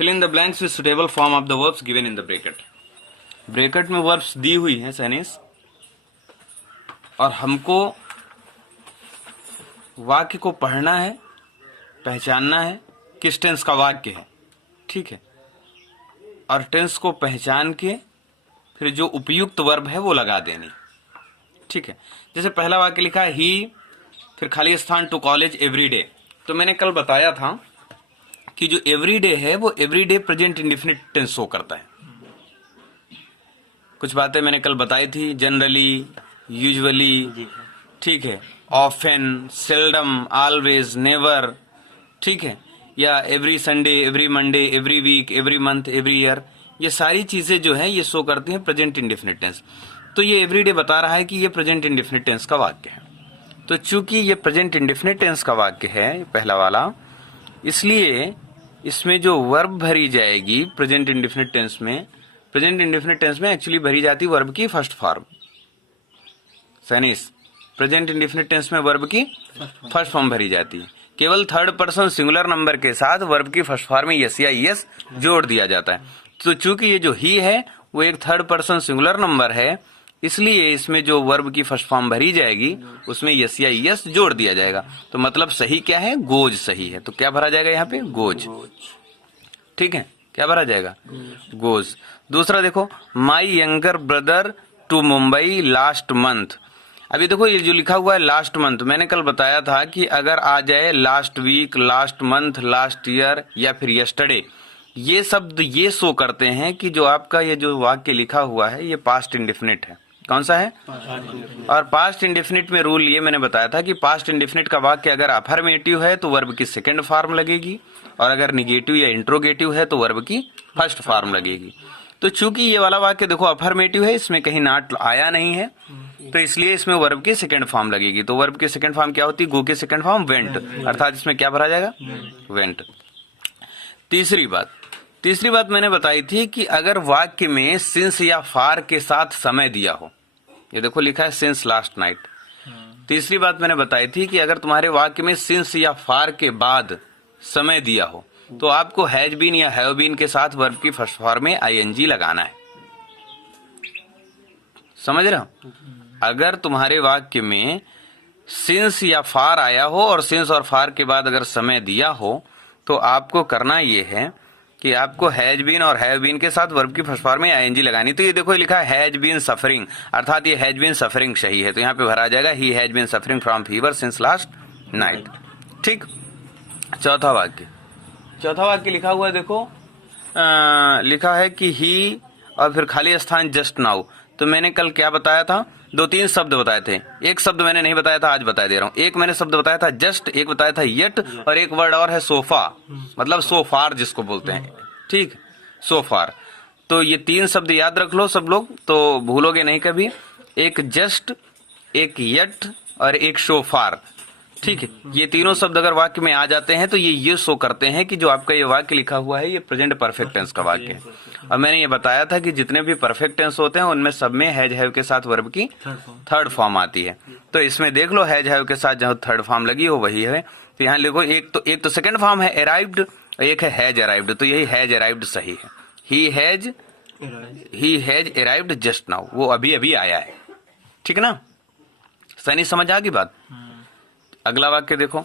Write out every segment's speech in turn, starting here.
Fill in the blanks with suitable form of the verbs given in the bracket. Bracket में verbs दी हुई हैं सैनिस, और हमको वाक्य को पढ़ना है, पहचानना है किस टेंस का वाक्य है, ठीक है, और टेंस को पहचान के फिर जो उपयुक्त वर्ब है वो लगा देनी, ठीक है। जैसे पहला वाक्य लिखा है ही, फिर खाली स्थान टू कॉलेज एवरी डे। तो मैंने कल बताया था कि जो एवरी डे है वो every day present indefinite tense show करता है। कुछ बातें मैंने कल बताई थी, जनरली, यूजुअली, ठीक है, ऑफन, सेल्डम, ऑलवेज, नेवर, ठीक है, या every Sunday, every Monday, every week, every month, every year, ये सारी चीजें जो है ये शो करती हैं प्रेजेंट इंडेफिनिट टेंस। तो ये एवरीडे बता रहा है कि ये प्रेजेंट इंडेफिनिट टेंस का वाक्य है। तो चूंकि ये प्रेजेंट इंडेफिनिट टेंस का वाक्य है पहला वाला, इसलिए इसमें जो वर्ब भरी जाएगी प्रेजेंट इंडेफिनिट टेंस में, प्रेजेंट इंडेफिनिट टेंस में एक्चुअली भरी जाती वर्ब की फर्स्ट फॉर्म। सैनिस, प्रेजेंट इंडेफिनिट टेंस में वर्ब की फर्स्ट फॉर्म भरी जाती है। केवल थर्ड पर्सन सिंगुलर नंबर के साथ वर्ब की फर्स्ट फॉर्म में यस या यस जोड़ दिया जाता है। तो चूंकि ये जो ही है वो एक थर्ड पर्सन सिंगुलर नंबर है, इसलिए इसमें जो वर्ब की फर्स्ट फॉर्म भरी जाएगी उसमें यस या यस जोड़ दिया जाएगा। तो मतलब सही क्या है? गोज सही है। तो क्या भरा जाएगा यहाँ पे? गोज, ठीक है। क्या भरा जाएगा? गोज। दूसरा देखो, my younger brother to Mumbai last month. अभी देखो ये जो लिखा हुआ है लास्ट मंथ, मैंने कल बताया था कि अगर आ जाए last week, last month, last year या फिर यस्टरडे, ये शब्द ये शो करते हैं कि जो आपका ये जो वाक्य लिखा हुआ है ये पास्ट इंडेफिनिट है। कौन सा है? और पास्ट इंडेफिनिट में रूल ये मैंने बताया था कि पास्ट इंडेफिनिट का वाक्य अगर अफर्मेटिव है तो वर्ब की सेकंड फॉर्म लगेगी, और अगर निगेटिव या इंट्रोगेटिव है तो वर्ब की फर्स्ट फॉर्म लगेगी। तो चूंकि ये वाला वाक्य देखो अफर्मेटिव है, इसमें कहीं नॉट आया नहीं है, तो इसलिए इसमें वर्ब की सेकंड फॉर्म लगेगी। तो वर्ब की सेकंड फॉर्म क्या होती है? गो की सेकंड फॉर्म वेंट, अर्थात इसमें क्या भरा जाएगा? वेंट। तीसरी बात मैंने बताई थी कि अगर वाक्य में सिंस या फार के साथ समय दिया हो, ये देखो लिखा है सिंस लास्ट नाइट। तीसरी बात मैंने बताई थी कि अगर तुम्हारे वाक्य में सिंस या फार के बाद समय दिया हो तो आपको हैज बीन या हैव बीन के साथ वर्ब की फर्स्ट फॉर्म में आईएनजी लगाना है। समझ रहे हो? अगर तुम्हारे वाक्य में सिंस या फार आया हो और सिंस और फार के बाद अगर समय दिया हो तो आपको करना ये है कि आपको हैज बीन और हैव बीन के साथ वर्ब की फर्स्ट फॉर्म में आईएनजी लगानी। तो ये देखो लिखा है हैज बीन सफरिंग, अर्थात ये हैज बीन सफरिंग सही है, तो यहाँ पे भरा जाएगा he has been suffering from fever since last night. ठीक। चौथा वाक्य लिखा हुआ है देखो, लिखा है कि ही और फिर खाली स्थान जस्ट नाउ। तो मैंने कल क्या बताया था? 2-3 शब्द बताए थे, एक शब्द मैंने नहीं बताया था, आज बता दे रहा हूँ। एक मैंने शब्द बताया था जस्ट, एक बताया था येट, और एक वर्ड और है सोफा, मतलब सोफार जिसको बोलते हैं, ठीक, सोफार। तो ये 3 शब्द याद रख लो सब लोग, तो भूलोगे नहीं कभी। एक जस्ट, एक येट और एक सोफार, ठीक है। ये तीनों शब्द अगर वाक्य में आ जाते हैं तो ये शो करते हैं कि जो आपका ये वाक्य लिखा हुआ है ये प्रेजेंट परफेक्ट टेंस का वाक्य है। और मैंने ये बताया था कि जितने भी परफेक्ट टेंस होते हैं उनमें सब में हैज हैव के साथ वर्ब की थर्ड फॉर्म आती है। तो इसमें देख लो हैज हैव के साथ जहां थर्ड फॉर्म लगी हो वही है। तो यहाँ लिखो एक तो सेकंड फॉर्म है अराइव्ड, एक है हैज अराइव्ड, तो यही हैज अराइव्ड सही है। He has arrived just now, वो अभी अभी आया है, ठीक ना? सनी समझ आ गई बात? अगला वाक्य देखो,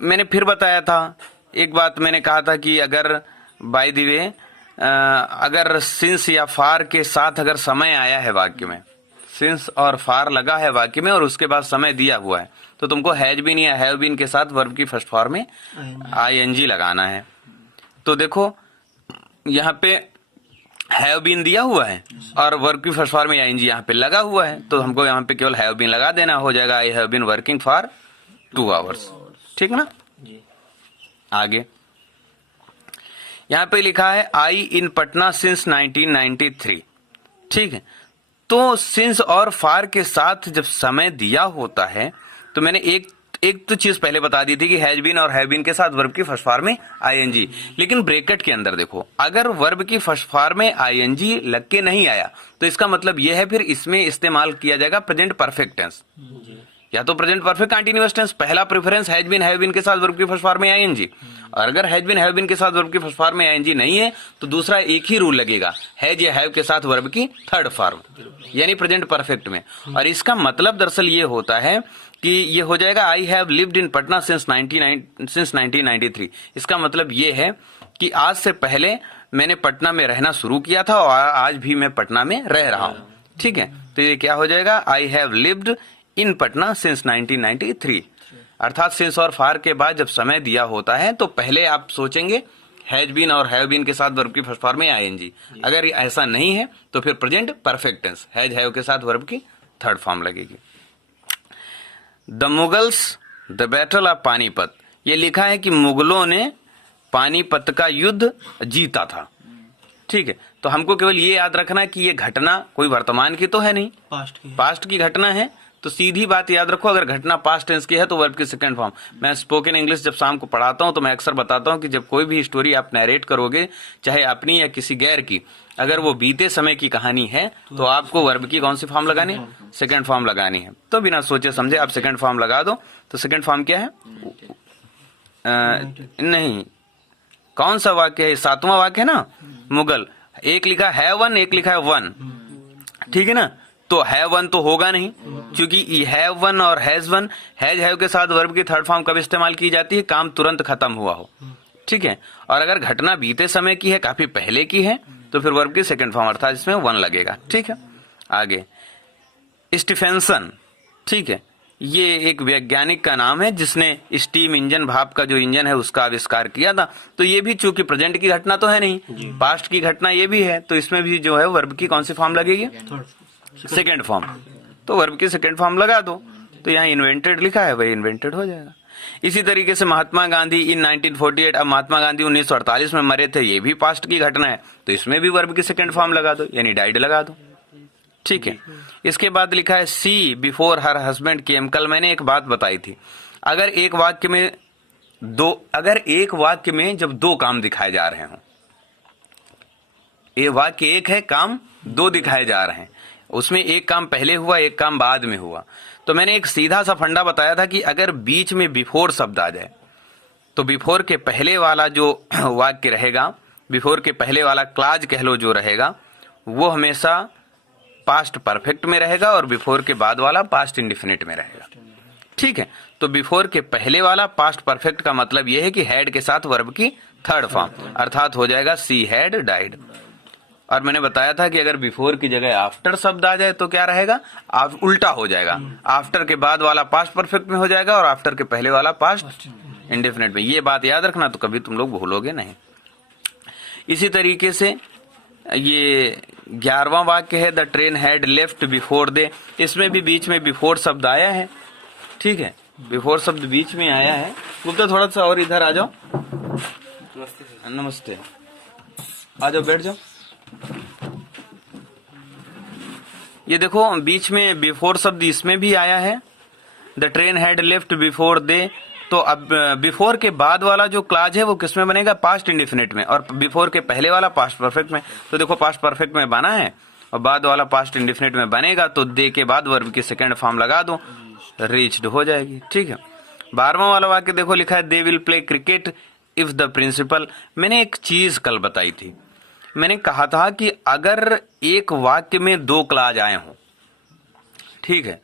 मैंने फिर बताया था एक बात, मैंने कहा था कि अगर बाय द वे अगर सिंस या फार के साथ अगर समय आया है वाक्य में, सिंस और फार लगा है वाक्य में और उसके बाद समय दिया हुआ है, तो तुमको हैज बीन या हैव बीन के साथ वर्ब की फर्स्ट फॉर्म में आईएनजी लगाना है। तो देखो यहाँ पे हैव बीन दिया हुआ है और वर्ब की फर्स्ट फॉर्म में आईएनजी यहाँ पे लगा हुआ है, तो हमको यहाँ पे केवल हैव बीन लगा देना, हो जाएगा I have been working for 2 hours, ठीक ना? आगे यहाँ पे लिखा है आई इन पटना सिंस 1993, ठीक है। तो सिंस और फार के साथ जब समय दिया होता है तो मैंने एक तो चीज पहले बता दी थी कि हैज बीन और हैव बीन के साथ वर्ब की फर्स्ट फॉर्म में आईएनजी, लेकिन ब्रैकेट के अंदर देखो अगर वर्ब की फर्स्ट फॉर्म में आईएनजी लग के नहीं आया तो इसका मतलब यह है फिर इसमें इस्तेमाल किया जाएगा प्रेजेंट परफेक्ट टेंस। या तो प्रेजेंट परफेक्ट कंटीन्यूअस टेंस, पहला preference has been have been के साथ वर्ब की फर्स्ट फॉर्म में आईएनजी, और अगर हैज बीन हैव बीन के साथ वर्ब की फर्स्ट फॉर्म में आईएनजी नहीं है तो दूसरा एक ही रूल लगेगा, हैज या हैव के साथ वर्ब की थर्ड फॉर्म, यानी प्रेजेंट परफेक्ट में। और इसका मतलब दरअसल ये होता है कि ये हो जाएगा I have lived in Patna since 1993। इसका मतलब ये है कि आज से पहले मैंने पटना में रहना शुरू किया था और आज भी मैं पटना में रह रहा हूं। ठीक है, तो ये क्या हो जाएगा, I have lived in Patna since 1993। अर्थात सिंस और फार के बाद जब समय दिया होता है तो पहले आप सोचेंगे हैज बीन और हैव बीन के साथ वर्ब की फर्स्ट फॉर्म में आईएनजी। अगर ऐसा नहीं है तो फिर present perfect tense, has have के साथ वर्ब की थर्ड फॉर्म लगेगी। The Mughals the battle of Panipat, ये लिखा है कि मुगलों ने पानीपत का युद्ध जीता था। ठीक है, तो हमको केवल ये याद रखना कि ये घटना कोई वर्तमान की तो है नहीं, पास्ट की घटना है। तो सीधी बात याद रखो, अगर घटना पास्ट टेंस की है तो वर्ब की सेकंड फॉर्म। मैं स्पोकन इंग्लिश जब शाम को पढ़ाता हूं तो मैं अक्सर बताता हूं कि जब कोई भी स्टोरी आप नरेट करोगे, चाहे अपनी या किसी गैर की, अगर वो बीते समय की कहानी है तो आपको वर्ब की कौन सी फॉर्म लगानी है, सेकंड फॉर्म लगानी है। तो बिना सोचे समझे आप सेकंड फॉर्म लगा दो। तो सेकंड फॉर्म क्या है, नहीं, कौन सा वाक्य है, 7वां वाक्य है ना, मुगल। एक लिखा है वन, एक लिखा है वन, ठीक है ना, तो है वन तो होगा नहीं, क्योंकि हैव वन और हैज वन, हैज हैव के साथ वर्ब की थर्ड फॉर्म कब इस्तेमाल की जाती है, काम तुरंत खत्म हुआ हो। ठीक है, और अगर घटना बीते समय की है, काफी पहले की है, तो फिर वर्ब की सेकंड फॉर्म अर्थात इसमें वन लगेगा। ठीक है, आगे स्टीफेंसन, ठीक है, ये एक वैज्ञानिक का नाम है जिसने स्टीम इंजन, भाप का जो इंजन है उसका आविष्कार किया था। तो ये भी चूंकि प्रेजेंट की घटना तो है नहीं, पास्ट की घटना ये भी है, तो इसमें भी जो है वर्ब की कौन सी फॉर्म लगेगी, सेकेंड फॉर्म। तो वर्ब की सेकेंड फॉर्म लगा दो। तो यहाँ इन्वेंटेड लिखा है, वही इन्वेंटेड हो जाएगा। इसी तरीके से महात्मा गांधी इन 1948, अब महात्मा गांधी 1948 में मरे थे, ये भी पास्ट की घटना है, तो इसमें भी वर्ब की सेकेंड फॉर्म लगा दो, यानी डाइड लगा दो। ठीक है, इसके बाद लिखा है सी बिफोर हर हस्बैंड केम। कल मैंने एक बात बताई थी, अगर एक वाक्य में जब दो काम दिखाए जा रहे हों, ये वाक्य एक है, काम दो दिखाए जा रहे हैं, उसमें एक काम पहले हुआ, एक काम बाद में हुआ, तो मैंने एक सीधा सा फंडा बताया था कि अगर बीच में बिफोर शब्द आ जाए तो बिफोर के पहले वाला जो वाक्य रहेगा, बिफोर के पहले वाला क्लाज कह लो जो रहेगा, वो हमेशा पास्ट परफेक्ट में रहेगा और बिफोर के बाद वाला पास्ट इंडिफिनिट में रहेगा। ठीक है, तो बिफोर के पहले वाला पास्ट परफेक्ट का मतलब यह है कि हैड के साथ वर्ब की थर्ड फॉर्म, अर्थात हो जाएगा सी हैड डाइड। और मैंने बताया था कि अगर बिफोर की जगह आफ्टर शब्द आ जाए तो क्या रहेगा, उल्टा हो जाएगा, आफ्टर के बाद वाला पास्ट परफेक्ट में हो जाएगा और आफ्टर के पहले वाला पास्ट इंडेफिनिट में। ये बात याद रखना, तो कभी तुम लोग भूलोगे नहीं। इसी तरीके से ये 11वां वाक्य है, the train had left before they. इसमें भी बीच में बिफोर शब्द आया है। ठीक है, बिफोर शब्द बीच में आया है। गुप्ता थोड़ा सा और इधर आ जाओ। नमस्ते, आ जाओ, बैठ जाओ। ये देखो बीच में बिफोर शब्द इसमें भी आया है, the train had left before they. तो अब बिफोर के बाद वाला जो क्लाज है वो किसमें बनेगा, पास्ट इंडिफिनिट में, और बिफोर के पहले वाला पास्ट परफेक्ट में। तो देखो पास्ट परफेक्ट में बना है और बाद वाला पास्ट इंडिफिनिट में बनेगा, तो दे के बाद वर्ब की सेकंड फॉर्म लगा दो, रीच्ड हो जाएगी। ठीक है, 12वां वाला वाक्य देखो लिखा है, they will play cricket if the principal. मैंने एक चीज कल बताई थी, मैंने कहा था कि अगर एक वाक्य में दो क्लाज आए हों, ठीक है,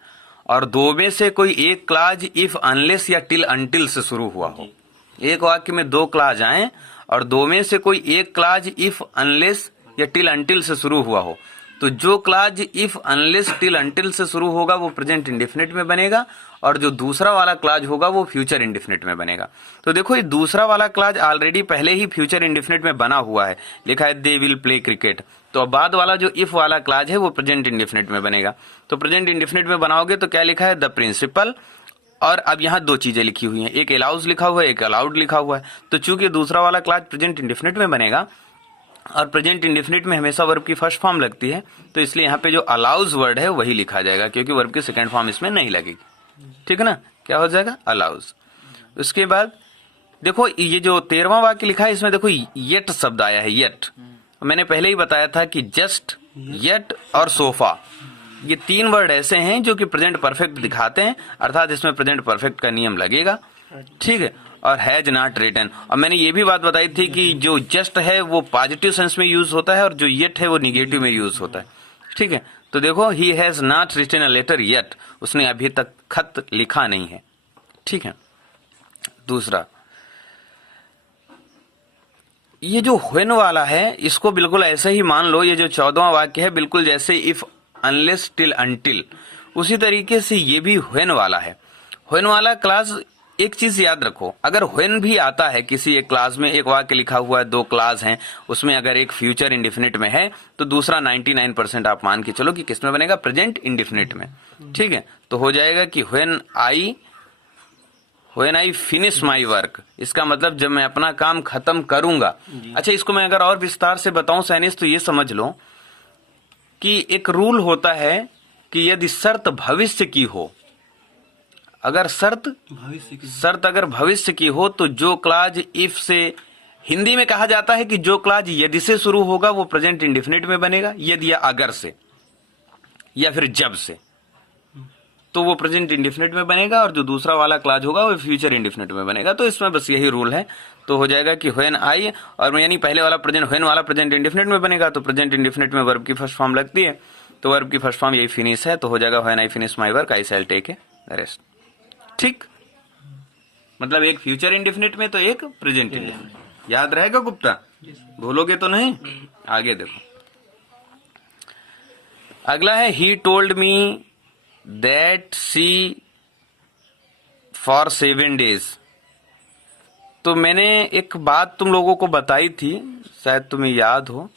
और दो में से कोई एक क्लाज इफ अनलेस या टिल अंटिल से शुरू हुआ हो, एक वाक्य में दो क्लाज आए और दो में से कोई एक क्लाज इफ अनलेस या टिल अंटिल से शुरू हुआ हो, तो जो clause if unless till until से शुरू होगा वो प्रेजेंट इंडेफिनिट में बनेगा, और जो दूसरा वाला क्लाज होगा वो फ्यूचर इंडेफिनिट में बनेगा। तो देखो ये दूसरा वाला क्लाज ऑलरेडी पहले ही फ्यूचर इंडेफिनिट में बना हुआ है, लिखा है दे विल प्ले क्रिकेट। तो अब बाद वाला जो इफ वाला क्लाज है वो प्रेजेंट इंडेफिनिट में बनेगा। तो प्रेजेंट इंडेफिनिट में बनाओगे तो क्या लिखा है, द प्रिंसिपल। और अब यहाँ दो चीजें लिखी हुई हैं, एक अलाउज लिखा हुआ है, एक अलाउड लिखा हुआ है। तो चूंकि दूसरा वाला क्लाज प्रेजेंट इंडेफिनिट में बनेगा और प्रेजेंट इंडेफिनिट में हमेशा वर्ब की फर्स्ट फॉर्म लगती है, तो इसलिए यहाँ पे जो अलाउज वर्ड है वही लिखा जाएगा, क्योंकि वर्ब की सेकंड फॉर्म इसमें नहीं लगेगी। ठीक है ना, क्या हो जाएगा, अलाउज। उसके बाद देखो ये जो 13वां वाक्य लिखा है, इसमें देखो येट शब्द आया है, येट। मैंने पहले ही बताया था कि जस्ट, येट और सोफा, ये 3 वर्ड ऐसे हैं जो कि प्रेजेंट परफेक्ट दिखाते हैं, अर्थात इसमें प्रेजेंट परफेक्ट का नियम लगेगा, ठीक है। और हैज नॉट रिटन, और मैंने ये भी बात बताई थी कि जो जस्ट है वो पॉजिटिव सेंस में यूज होता है और जो येट है वो निगेटिव में यूज होता है, ठीक है। तो देखो, he has not written a letter yet, उसने अभी तक खत लिखा नहीं है, ठीक है। दूसरा, ये जो व्हेन वाला है इसको बिल्कुल ऐसे ही मान लो, ये जो 14वां वाक्य है बिल्कुल जैसे इफ, अनलेस, टिल, अनटिल, उसी तरीके से ये भी व्हेन वाला है। व्हेन वाला क्लास, एक चीज याद रखो, अगर व्हेन भी आता है किसी एक क्लास में, एक वाक्य लिखा हुआ है, 2 क्लास हैं, उसमें अगर एक फ्यूचर इंडेफिनिट में है तो दूसरा 99% आप मान के चलो कि किसमें बनेगा, प्रेजेंट इंडेफिनिट में, ठीक है। तो हो जाएगा कि when I finish my work, इसका मतलब जब मैं अपना काम खत्म करूंगा। अच्छा, इसको मैं अगर और विस्तार से बताऊं सैनिस, तो ये समझ लो कि एक रूल होता है कि यदि शर्त भविष्य की हो, अगर शर्त अगर भविष्य की हो, तो जो क्लाज इफ से, हिंदी में कहा जाता है कि जो क्लाज यदि से शुरू होगा वो प्रेजेंट इंडेफिनिट में बनेगा, यदि या अगर से या फिर जब से, तो वो प्रेजेंट इंडेफिनिट में बनेगा, और जो दूसरा वाला क्लाज होगा वो फ्यूचर इंडेफिनिट में बनेगा। तो इसमें बस यही रूल है। तो हो जाएगा कि व्हेन आई, और यानी पहले वाला प्रेजेंट, व्हेन वाला प्रेजेंट इंडेफिनिट में बनेगा, तो प्रेजेंट इंडेफिनिट में वर्ब की फर्स्ट फॉर्म लगती है, तो वर्ब की फर्स्ट फॉर्म यही फिनिश है, तो हो जाएगा when I finish my work I shall take a rest, ठीक। मतलब एक फ्यूचर इंडेफिनिट में तो एक प्रेजेंट इंडेफिनिट। याद रहेगा गुप्ता? भूलोगे तो नहीं? आगे देखो, अगला है he told me that she for 7 days। तो मैंने एक बात तुम लोगों को बताई थी, शायद तुम्हें याद हो,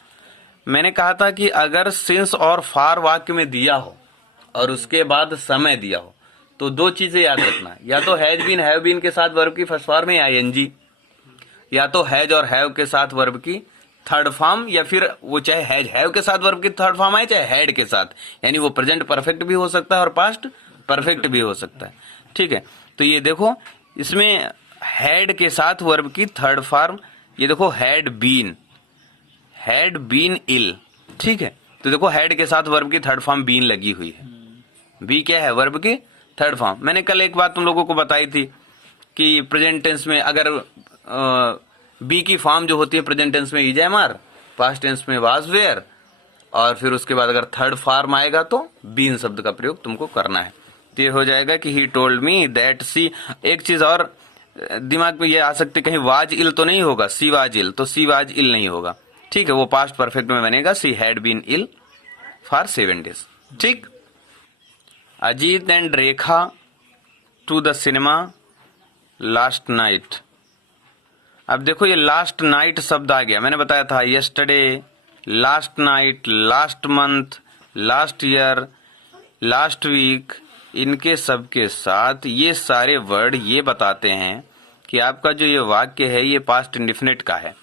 मैंने कहा था कि अगर सिंस और फॉर वाक्य में दिया हो और उसके बाद समय दिया हो, तो 2 चीजें याद रखना, या तो हैज बीन, हैव बीन के साथ वर्ब की फर्स्ट फॉर्म में आईएनजी, या तो हैज और हैव के साथ वर्ब की थर्ड फॉर्म, या फिर वो चाहे हैज हैव के साथ वर्ब की थर्ड फॉर्म आए, चाहे हैड के साथ, यानी वो प्रेजेंट परफेक्ट भी हो सकता है और पास्ट परफेक्ट भी हो सकता है, ठीक है। तो ये देखो, इसमें हैड के साथ वर्ब की थर्ड फॉर्म, ये देखो हैड बीन इल, ठीक है। तो देखो हैड के साथ वर्ब की थर्ड फॉर्म बीन लगी हुई है, बी क्या है, वर्ब की थर्ड फॉर्म। मैंने कल एक बात तुम लोगों को बताई थी कि प्रेजेंट टेंस में अगर बी की फॉर्म जो होती है प्रेजेंट टेंस में is am are, past tense में वाज वेयर, और फिर उसके बाद अगर थर्ड फॉर्म आएगा तो बीन शब्द का प्रयोग तुमको करना है। तो ये हो जाएगा कि ही टोल्ड मी दैट सी। एक चीज और दिमाग में ये आ सकती, कहीं वाज इल तो नहीं होगा, सी वाज इल, तो सी वाज इल नहीं होगा, ठीक है, वो पास्ट परफेक्ट में बनेगा she had been ill for 7 days, ठीक। Ajit and Rekha to the cinema last night. अब देखो ये लास्ट नाइट शब्द आ गया, मैंने बताया था yesterday, last night, last month, last year, last week, इनके सब के साथ ये सारे वर्ड ये बताते हैं कि आपका जो ये वाक्य है ये पास्ट इंडेफिनिट का है,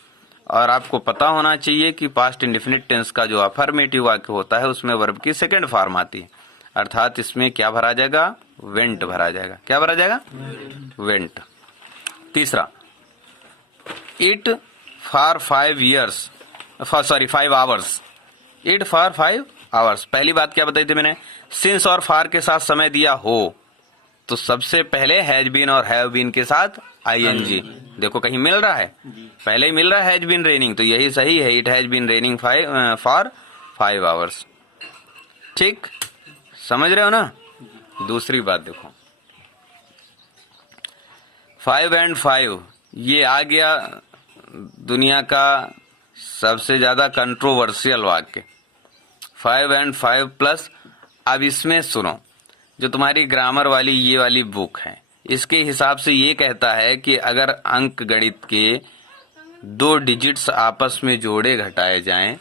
और आपको पता होना चाहिए कि पास्ट इंडेफिनिट टेंस का जो अफर्मेटिव वाक्य होता है उसमें वर्ब की सेकंड फॉर्म आती है, अर्थात इसमें क्या भरा जाएगा, वेंट भरा जाएगा। क्या भरा जाएगा, वेंट। तीसरा, it for 5 years, sorry 5 hours, it for 5 hours। पहली बात क्या बताई थी मैंने, सिंस और फॉर के साथ समय दिया हो तो सबसे पहले हैज बीन और हैव बीन के साथ आईएनजी। देखो कहीं मिल रहा है, पहले ही मिल रहा है हैज बीन रेनिंग, तो यही सही है, it has been raining for 5 hours, ठीक, समझ रहे हो ना। दूसरी बात देखो, 5 and 5 ये आ गया दुनिया का सबसे ज्यादा कंट्रोवर्शियल वाक्य, 5 and 5 प्लस। अब इसमें सुनो, जो तुम्हारी ग्रामर वाली ये वाली बुक है इसके हिसाब से ये कहता है कि अगर अंक गणित के 2 डिजिट्स आपस में जोड़े घटाए जाएं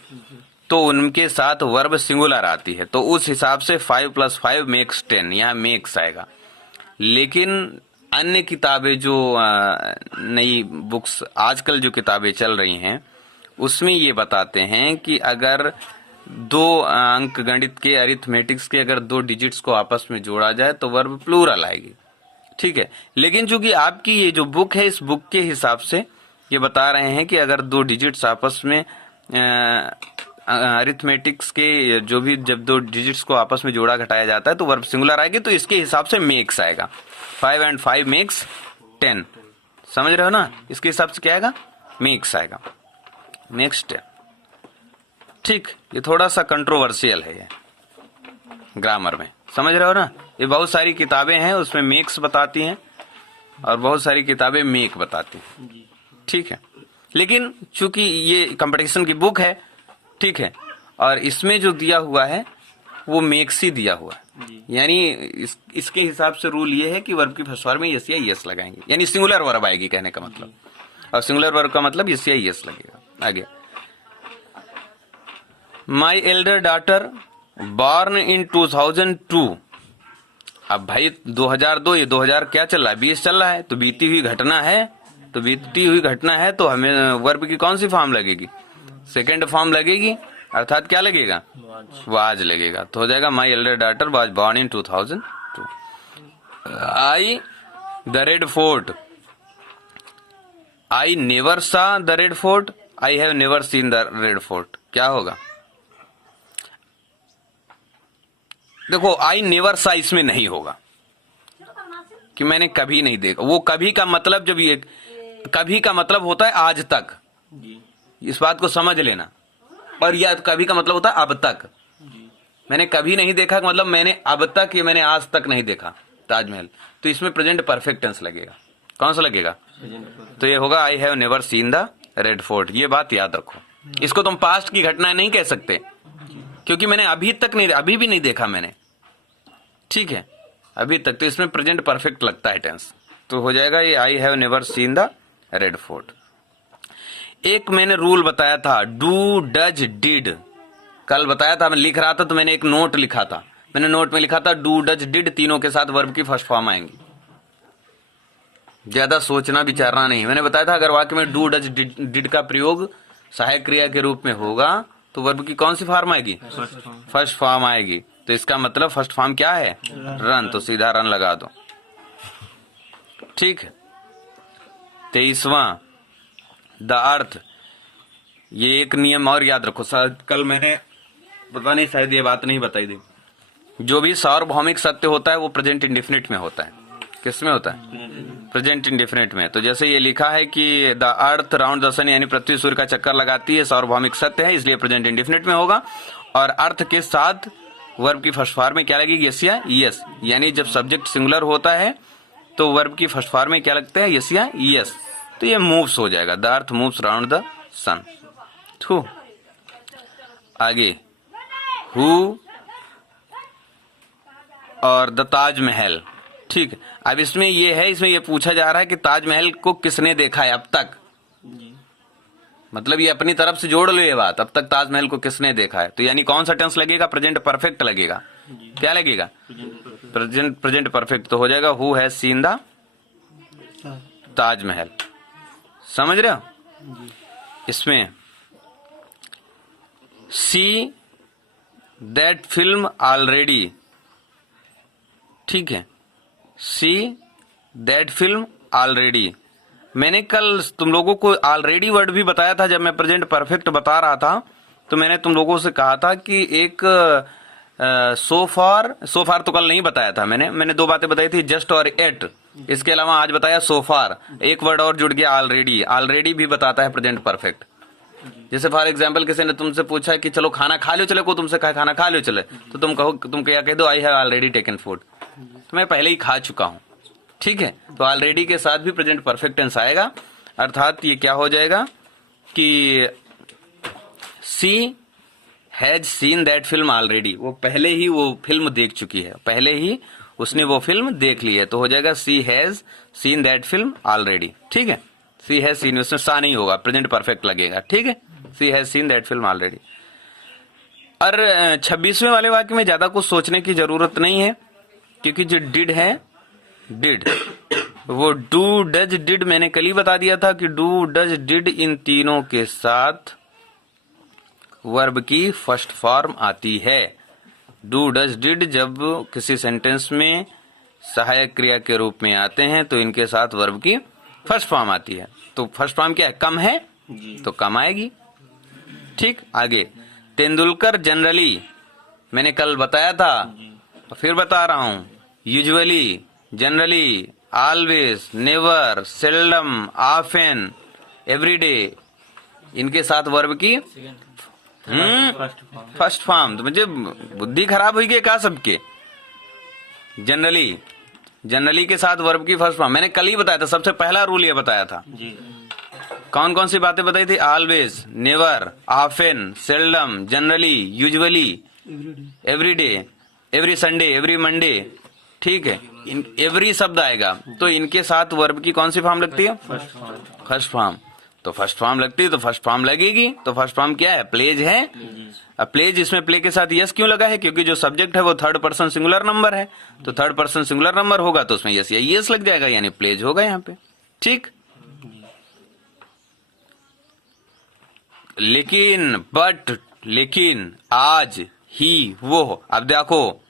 तो उनके साथ वर्ब सिंगुलर आती है, तो उस हिसाब से 5 + 5 मेक्स 10, यहाँ मेक्स आएगा। लेकिन अन्य किताबें जो नई बुक्स आजकल जो किताबें चल रही हैं उसमें ये बताते हैं कि अगर 2 अंक गणित के अरिथमेटिक्स के अगर 2 डिजिट्स को आपस में जोड़ा जाए तो वर्ब प्लूरल आएगी, ठीक है। लेकिन चूंकि आपकी ये जो बुक है इस बुक के हिसाब से ये बता रहे हैं कि अगर 2 डिजिट्स आपस में अरिथमेटिक्स के जो भी जब दो डिजिट्स को आपस में जोड़ा घटाया जाता है तो वर्ब सिंगुलर आएगी, तो इसके हिसाब से मेक्स आएगा। 5 and 5 मेक्स 10, समझ रहे हो ना? इसके हिसाब से क्या आएगा? मेक्स आएगा, मेक्स 10। ठीक, ये थोड़ा सा कंट्रोवर्शियल है ये ग्रामर में, समझ रहे हो ना? ये बहुत सारी किताबें हैं उसमें मेक्स बताती हैं और बहुत सारी किताबें मेक बताती हैं, ठीक है। लेकिन चूंकि ये कंपटीशन की बुक है, ठीक है, और इसमें जो दिया हुआ है वो मेक्स ही दिया हुआ है, यानी इसके हिसाब से रूल ये है कि वर्ब की फर्स्ट फॉर्म में यस या यस लगाएंगे, यानी सिंगुलर वर्ब आएगी कहने का मतलब, और सिंगुलर वर्ब का मतलब यस या यस लगेगा। आगे, माई एल्डर डॉटर बॉर्न इन 2002। अब भाई 2002, ये 2000 क्या चल रहा है? 20 चल रहा है, तो बीती हुई घटना है, तो बीती हुई घटना है तो हमें वर्ब की कौन सी फॉर्म लगेगी? सेकेंड फॉर्म लगेगी, अर्थात क्या लगेगा? वाज लगेगा, तो हो जाएगा my elder daughter was born in 2002। I the Red Fort, I never saw the Red Fort, I have never seen the Red Fort, क्या होगा? देखो, आई नेवर सा इसमें नहीं होगा कि मैंने कभी नहीं देखा। वो कभी का मतलब, जब ये कभी का मतलब होता है आज तक, इस बात को समझ लेना, और या कभी का मतलब होता है अब तक। मैंने कभी नहीं देखा मतलब मैंने अब तक, ये मैंने आज तक नहीं देखा ताजमहल, तो इसमें प्रेजेंट परफेक्ट टेंस लगेगा। कौन सा लगेगा? तो ये होगा आई have never seen the Red fort. ये बात याद रखो, इसको तुम पास्ट की घटना नहीं कह सकते क्योंकि मैंने अभी तक नहीं, अभी भी नहीं देखा मैंने, ठीक है, अभी तक, तो इसमें प्रेजेंट परफेक्ट लगता है टेंस, तो हो जाएगा ये आई have never seen the Red fort. एक मैंने रूल बताया था, डू डज डिड, कल बताया था, मैं लिख रहा था तो मैंने एक नोट लिखा था, मैंने नोट में लिखा था डू डज डिड तीनों के साथ वर्ब की फर्स्ट फॉर्म आएंगी, ज्यादा सोचना विचारना नहीं। मैंने बताया था अगर वाक्य में डू डज डिड का प्रयोग सहायक क्रिया के रूप में होगा तो वर्ब की कौन सी फॉर्म आएगी? फर्स्ट फॉर्म आएगी, तो इसका मतलब फर्स्ट फॉर्म क्या है? रन, तो सीधा रन लगा दो, ठीक है। 23वां, द अर्थ, ये एक नियम और याद रखो, कल मैंने पता नहीं शायद ये बात नहीं बताई थी, जो भी सार्वभौमिक सत्य होता है वो प्रेजेंट इंडेफिनिट में होता है। किस में होता है? प्रेजेंट इंडेफिनिट में। तो जैसे ये लिखा है कि द अर्थ राउंड द सन, यानी पृथ्वी सूर्य का चक्कर लगाती है, सार्वभौमिक सत्य है, इसलिए प्रेजेंट इंडेफिनिट में होगा। और अर्थ के साथ वर्ब की फर्स्ट फॉर्म में क्या लगेगी? यस या यस, यानी जब सब्जेक्ट सिंगुलर होता है तो वर्ब की फर्स्ट फॉर्म में क्या लगता है? यस या यस, तो ये मूव्स हो जाएगा, the earth moves round the sun. आगे, हु और द ताजमहल, ठीक है। अब इसमें ये है, इसमें ये पूछा जा रहा है कि ताजमहल को किसने देखा है अब तक, मतलब ये अपनी तरफ से जोड़ लो ये बात, अब तक ताजमहल को किसने देखा है, तो यानी कौन सा टेंस लगेगा? प्रेजेंट परफेक्ट लगेगा। क्या लगेगा? प्रेजेंट परफेक्ट, तो हो जाएगा who has seen the Taj Mahal. समझ रहे हो? इसमें सी दैट फिल्म ऑलरेडी, ठीक है, सी दैट फिल्म ऑलरेडी। मैंने कल तुम लोगों को ऑलरेडी वर्ड भी बताया था, जब मैं प्रेजेंट परफेक्ट बता रहा था तो मैंने तुम लोगों से कहा था कि एक सो फार तो कल नहीं बताया था मैंने दो बातें बताई थी, जस्ट और एट, इसके अलावा आज बताया सो फार, एक वर्ड और जुड़ गया ऑलरेडी। ऑलरेडी भी बताता है प्रेजेंट परफेक्ट। जैसे फॉर एग्जाम्पल किसी ने तुमसे पूछा कि चलो खाना खा लो चले, को तुमसे कहा खाना खा लो चले, तो तुम क्या कह दो? I have already taken food, तो मैं पहले ही खा चुका हूं, ठीक है। तो ऑलरेडी के साथ भी प्रेजेंट परफेक्ट टेंस आएगा, अर्थात ये क्या हो जाएगा कि she has seen that film already, वो पहले ही वो फिल्म देख चुकी है, पहले ही उसने वो फिल्म देख ली है, तो हो जाएगा she has seen that film already, ठीक है। सी हैज सीन, उसमें सा नहीं होगा, प्रेजेंट परफेक्ट लगेगा, ठीक है। She has seen that film already. और 26वें वाले वाक्य में ज्यादा कुछ सोचने की जरूरत नहीं है, क्योंकि जो डिड है, डिड, वो डू डज डिड मैंने कल ही बता दिया था कि डू डज डिड इन तीनों के साथ वर्ब की फर्स्ट फॉर्म आती है। डू डज डिड जब किसी सेंटेंस में सहायक क्रिया के रूप में आते हैं तो इनके साथ वर्ब की फर्स्ट फॉर्म आती है। तो फर्स्ट फॉर्म क्या है? कम है तो कम आएगी, ठीक। आगे, तेंदुलकर जनरली, मैंने कल बताया था फिर बता रहा हूं, usually, generally, always, never, seldom, often, everyday, इनके साथ वर्ब की फर्स्ट फॉर्म। तो मुझे बुद्धि खराब हुई कि क्या सबके? जनरली, जनरली के साथ वर्ब की फर्स्ट फॉर्म मैंने कल ही बताया था, सबसे पहला रूल ये बताया था जी। कौन कौन सी बातें बताई थी? Always, never, often, seldom, generally, usually, everyday, every Sunday, every Monday, ठीक है। एवरी शब्द आएगा तो इनके साथ वर्ब की कौन सी फॉर्म लगती है? First form. तो फर्स्ट फॉर्म लगती है तो फर्स्ट फॉर्म लगेगी। तो फर्स्ट फॉर्म क्या है? प्लेज है। अब प्लेज, इसमें प्ले के साथ यस क्यों लगा है? क्योंकि जो सब्जेक्ट है वो थर्ड पर्सन सिंगुलर नंबर है, तो थर्ड पर्सन सिंगुलर नंबर होगा तो उसमें यस या यस लग जाएगा, यानी प्लेज होगा यहाँ पे, ठीक। लेकिन, बट, लेकिन, आज, ही, वो। अब देखो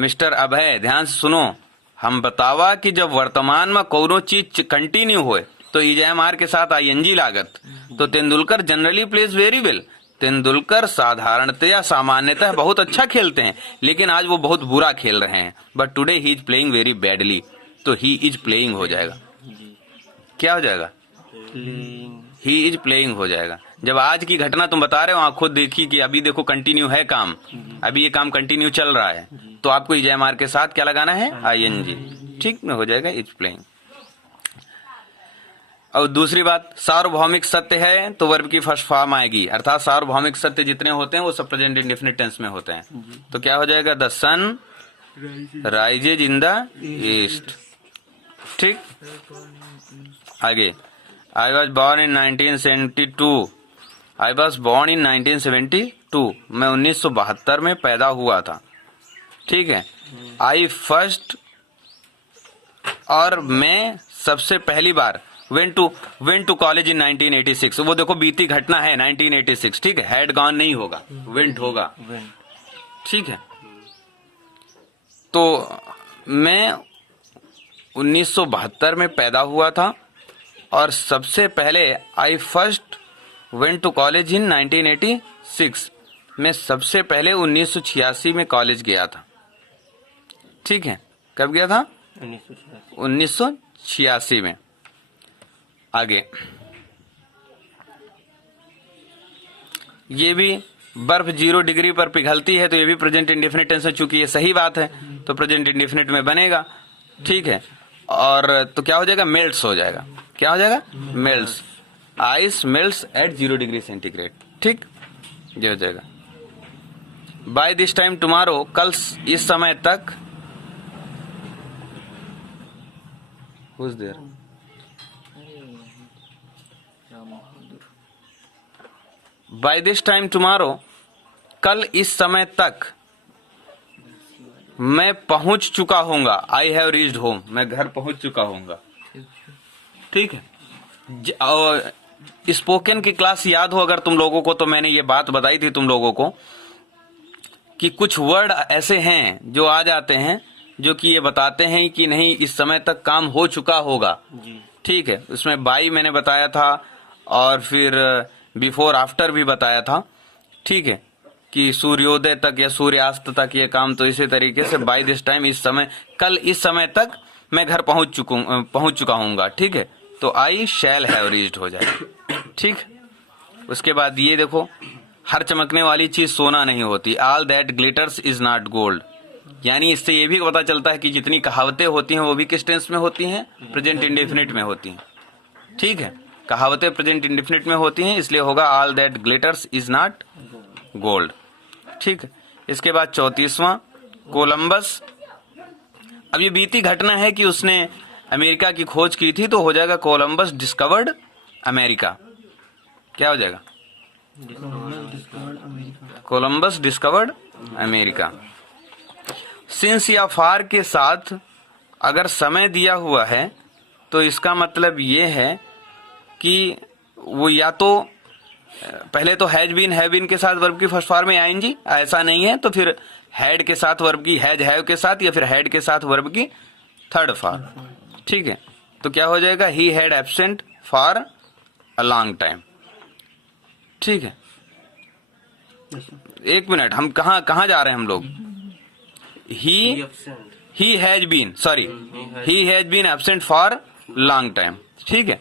मिस्टर अभय, ध्यान से सुनो, हम बतावा कि जब वर्तमान में कोनो चीज कंटिन्यू होए तो ईजेएमआर के साथ आईएनजी लागत। तो Tendulkar generally plays very well, Tendulkar साधारणतया सामान्यतः बहुत अच्छा खेलते हैं, लेकिन आज वो बहुत बुरा खेल रहे हैं। But today he is playing very badly, तो ही इज प्लेइंग हो जाएगा। क्या हो जाएगा? ही इज प्लेइंग हो जाएगा। जब आज की घटना तुम बता रहे हो, आप खुद देखी कि अभी देखो कंटिन्यू है काम, अभी ये काम कंटिन्यू चल रहा है, तो आपको ईजेएमआर के साथ क्या लगाना है? आईएनजी, ठीक में हो जाएगा इज प्लेइंग। और दूसरी बात, सार्वभौमिक सत्य है तो वर्ब की फर्स्ट फॉर्म आएगी, अर्थात सार्वभौमिक सत्य जितने होते हैं वो सब प्रेजेंट इंडेफिनिट टेंस में होते हैं। तो क्या हो जाएगा? The sun rises in the east, ठीक। आगे, I was born in 1972, I was born in 1972, मैं 1972 में पैदा हुआ था, ठीक है। आई फर्स्ट, और मैं सबसे पहली बार, वेंट टू कॉलेज इन 1986, वो देखो बीती घटना है 1986, ठीक है। हैड गॉन नहीं होगा, वेंट होगा, ठीक है। तो मैं 1972 में पैदा हुआ था और सबसे पहले I first went to college in 1986, मैं सबसे पहले 1986 में कॉलेज गया था, ठीक है। कब गया था? 1986 में। आगे, ये भी बर्फ 0 डिग्री पर पिघलती है, तो ये भी प्रेजेंट इंडेफिनिट टेंस है, चूंकि ये सही बात है तो प्रेजेंट इंडेफिनिट में बनेगा, ठीक है। और तो क्या हो जाएगा? मेल्ट्स हो जाएगा। क्या हो जाएगा? Melts, ice melts at 0 degree centigrade, ठीक, ये हो जाएगा। बाय दिस टाइम टुमारो, कल इस समय तक, who's there, by this time tomorrow, कल इस समय तक मैं पहुंच चुका हूंगा। आई हैव रीच्ड होम, मैं घर पहुंच चुका हूंगा, ठीक है। और स्पोकन की क्लास याद हो अगर तुम लोगों को, तो मैंने ये बात बताई थी तुम लोगों को कि कुछ वर्ड ऐसे हैं जो आ जाते हैं जो कि ये बताते हैं कि नहीं इस समय तक काम हो चुका होगा, ठीक है। उसमें बाई मैंने बताया था और फिर बिफोर आफ्टर भी बताया था, ठीक है, कि सूर्योदय तक या सूर्यास्त तक ये काम। तो इसी तरीके से बाय दिस टाइम, इस समय, कल इस समय तक मैं घर पहुंच चुका हूंगा, ठीक है। तो आई शैल हैव रीच्ड हो जाएगा, ठीक। उसके बाद ये देखो, हर चमकने वाली चीज सोना नहीं होती, all that glitters is not gold, यानी इससे ये भी पता चलता है कि जितनी कहावतें होती हैं वो भी किस टेंस में होती हैं? प्रेजेंट इंडेफिनिट में होती हैं, ठीक है। कहावतें प्रेजेंट इंडेफिनिट में होती हैं, इसलिए होगा all that glitters is not gold, ठीक है। इसके बाद 34वां, कोलंबस। अब ये बीती घटना है कि उसने अमेरिका की खोज की थी, तो हो जाएगा कोलंबस डिस्कवर्ड अमेरिका। क्या हो जाएगा? Columbus discovered America. सिंस या फार के साथ अगर समय दिया हुआ है तो इसका मतलब ये है कि वो या तो पहले तो हैज बीन, हैव बीन के साथ वर्ब की फर्स्ट फॉर्म में आएंगी, ऐसा नहीं है तो फिर हैड के साथ वर्ब की, हैज हैव के साथ, या फिर हैड के साथ वर्ब की थर्ड फॉर्म, ठीक है। तो क्या हो जाएगा? He had absent for a long time, ठीक है। एक मिनट, हम कहाँ जा रहे हैं हम लोग? He has been, sorry, he has been absent for long time, ठीक है।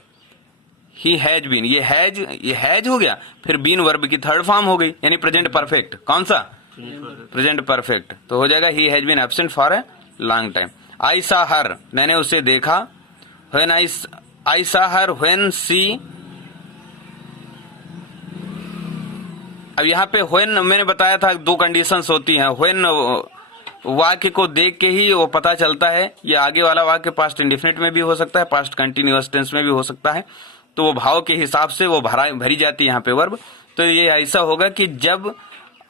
ही हैज बीन, ये हैज हो गया, फिर बीन वर्ब की थर्ड फॉर्म हो गई, यानी प्रेजेंट परफेक्ट। कौन सा? Present perfect. तो हो जाएगा he has been absent for a long time. I saw her, मैंने उसे देखा। When I saw her when सी, अब यहाँ पे व्हेन मैंने बताया था दो कंडीशंस होती हैं। व्हेन वाक्य को देख के ही वो पता चलता है, ये आगे वाला वाक्य पास्ट इंडेफिनिट में भी हो सकता है, पास्ट कंटिन्यूअस टेंस में भी हो सकता है, तो वो भाव के हिसाब से वो भरी जाती है यहाँ पे वर्ब। तो ये ऐसा होगा कि जब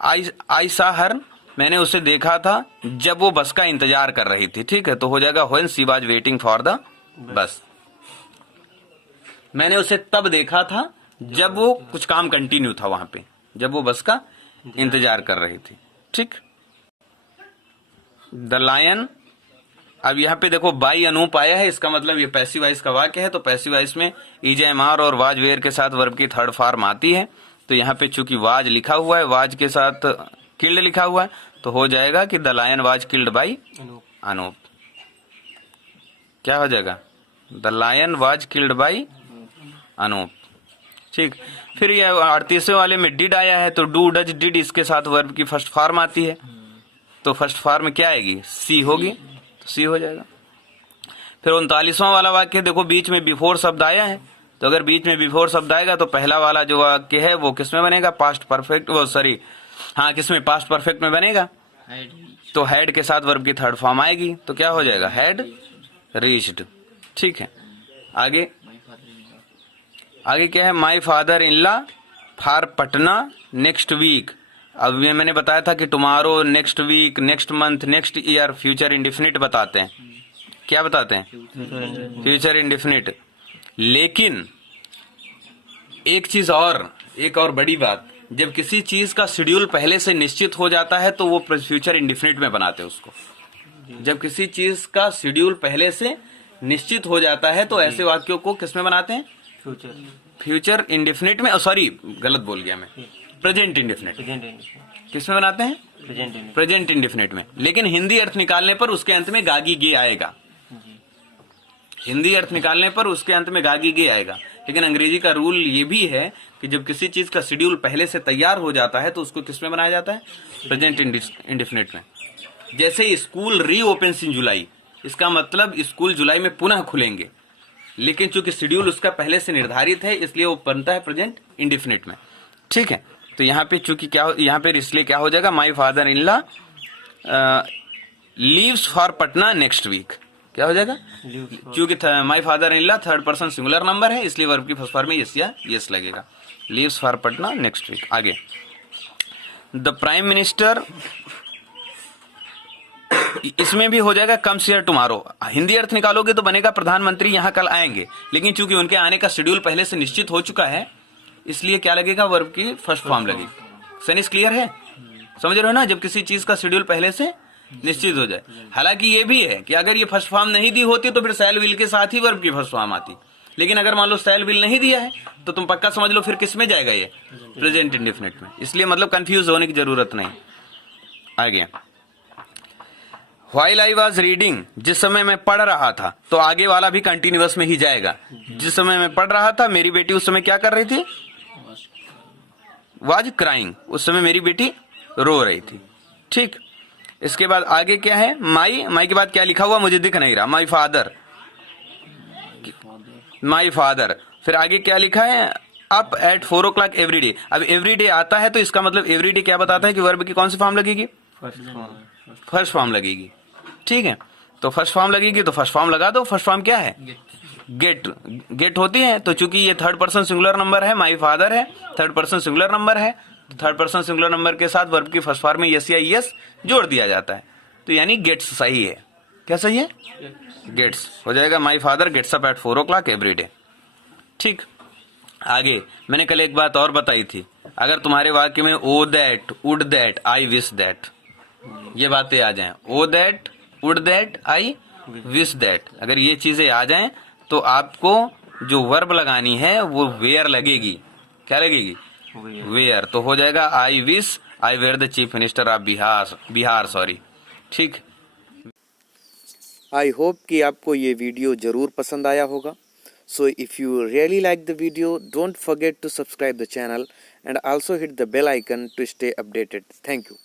आई सा हर, मैंने उसे देखा था जब वो बस का इंतजार कर रही थी, ठीक है। तो हो जाएगा when she was waiting for the bus. मैंने उसे तब देखा था जब वो कुछ काम कंटिन्यू था वहां पे, जब वो बस का इंतजार कर रही थी, ठीक। द लायन, अब यहाँ पे देखो बाई अनूप आया है, इसका मतलब ये पैसिव वॉइस का वाक्य है। तो पैसिव वॉइस में इज एम आर और वाज वेयर के साथ वर्ब की थर्ड फॉर्म आती है। तो यहाँ पे चूंकि वाज लिखा हुआ है, वाज के साथ किल्ड लिखा हुआ है, तो हो जाएगा कि the lion was killed by Anup. क्या हो जाएगा? The lion was killed by Anup, ठीक। फिर ये 38वें वाले में डिड आया है, तो डू डज डिड इसके साथ वर्ब की फर्स्ट फॉर्म आती है। तो फर्स्ट फॉर्म क्या आएगी? सी होगी, तो सी हो जाएगा। फिर 39वां वाला वाक्य देखो, बीच में बिफोर शब्द आया है। तो अगर बीच में बिफोर शब्द आएगा तो पहला वाला जो वाक्य है वो किसमें बनेगा? पास्ट परफेक्ट, वो सॉरी हाँ, किसमें? पास्ट परफेक्ट में बनेगा। तो हैड के साथ वर्ब की थर्ड फॉर्म आएगी, तो क्या हो जाएगा? हैड रीच्ड, ठीक है। आगे क्या है? My father in law for Patna next week. अब ये मैंने बताया था कि tomorrow, next week, next month, next year future indefinite बताते हैं। क्या बताते हैं? Future indefinite. लेकिन एक चीज और, एक और बड़ी बात, जब किसी चीज का शेड्यूल पहले से निश्चित हो जाता है तो वो फ्यूचर इंडेफिनिट में बनाते हैं उसको। जब किसी चीज का शेड्यूल पहले से निश्चित हो जाता है तो ऐसे वाक्यों को किसमें बनाते हैं? फ्यूचर इंडेफिनिट में, सॉरी गलत बोल गया मैं, प्रेजेंट इंडेफिनिट। किसमें बनाते हैं? प्रेजेंट इंडेफिनिट में। लेकिन हिंदी अर्थ निकालने पर उसके अंत में गागी गे आएगा। हिंदी अर्थ निकालने पर उसके अंत में गागी गे आएगा। लेकिन अंग्रेजी का रूल ये भी है कि जब किसी चीज का शेड्यूल पहले से तैयार हो जाता है तो उसको किसमें बनाया जाता है? प्रेजेंट इंडेफिनिट में। जैसे स्कूल रीओपन्स इन जुलाई, इसका मतलब स्कूल जुलाई में पुनः खुलेंगे, लेकिन चूंकि शेड्यूल उसका पहले से निर्धारित है इसलिए वो बनता है प्रेजेंट इंडेफिनिट में, ठीक है। तो यहाँ पे चूंकि क्या, यहाँ पे इसलिए क्या हो जाएगा? My father in law leaves for Patna next week. क्या हो जाएगा? क्योंकि my father in law third person singular number है, इसलिए वर्ब की फर्स्ट फॉर्म में यस या यस लगेगा। Leaves for Patna next week. आगे द प्राइम मिनिस्टर, इसमें भी हो जाएगा कम्स हियर टुमारो। हिंदी अर्थ निकालोगे तो बनेगा प्रधानमंत्री यहाँ कल आएंगे, लेकिन चूंकि उनके आने का शेड्यूल पहले से निश्चित हो चुका है इसलिए क्या लगेगा? वर्ब की फर्स्ट फॉर्म लगेगी। सेंस क्लियर है? समझ रहे हो ना? जब किसी चीज का शेड्यूल पहले से निश्चित हो जाए। हालांकि ये भी है कि अगर ये फर्स्ट फॉर्म नहीं दी होती तो फिर शैल विल के साथ ही वर्ब की फर्स्ट फॉर्म आती। लेकिन अगर मान लो शैल विल नहीं दिया है तो तुम पक्का समझ लो फिर किस में जाएगा? ये प्रेजेंट इंडेफिनिट में। इसलिए मतलब कंफ्यूज होने की जरूरत नहीं। आगे व्हाइल आई वॉज रीडिंग, जिस समय मैं पढ़ रहा था, तो आगे वाला भी कंटिन्यूअस में ही जाएगा। जिस समय मैं पढ़ रहा था, मेरी बेटी उस समय क्या कर रही थी? वाज क्राइंग, उस समय मेरी बेटी रो रही थी, ठीक। इसके बाद आगे क्या है? माई के बाद क्या लिखा हुआ मुझे दिख नहीं रहा? My father. फिर आगे क्या लिखा है? Up at 4 o'clock every day. अब एवरी डे आता है तो इसका मतलब एवरी डे क्या बताता है कि वर्ब की कौन सी फॉर्म लगेगी? फर्स्ट फॉर्म लगेगी, ठीक है। तो फर्स्ट फॉर्म लगेगी तो फर्स्ट फॉर्म लगा दो। फर्स्ट फॉर्म क्या है? गेट होती है। तो चूंकि ये थर्ड पर्सन सिंगुलर नंबर है, माई फादर है, थर्ड पर्सन सिंगुलर नंबर है, तो थर्ड पर्सन सिंगुलर नंबर के साथ वर्ब की फर्स्ट फॉर्म में यस या यस जोड़ दिया जाता है। तो यानी गेट्स सही है। क्या सही है? गेट्स हो जाएगा। My father gets up at 4 o'clock every day, ठीक। आगे मैंने कल एक बात और बताई थी, अगर तुम्हारे वाक्य में O that, would that, I wish that, ये बातें आ जाएं, O that, would that, I wish that, अगर ये चीजें आ जाएं तो आपको जो वर्ब लगानी है वो वेयर लगेगी। क्या लगेगी? वेयर। तो हो जाएगा I wish I were the chief minister of Bihar sorry. ठीक। आई होप कि आपको ये वीडियो ज़रूर पसंद आया होगा। So if you really like the video, don't forget to subscribe the channel and also hit the bell icon to stay updated. Thank you.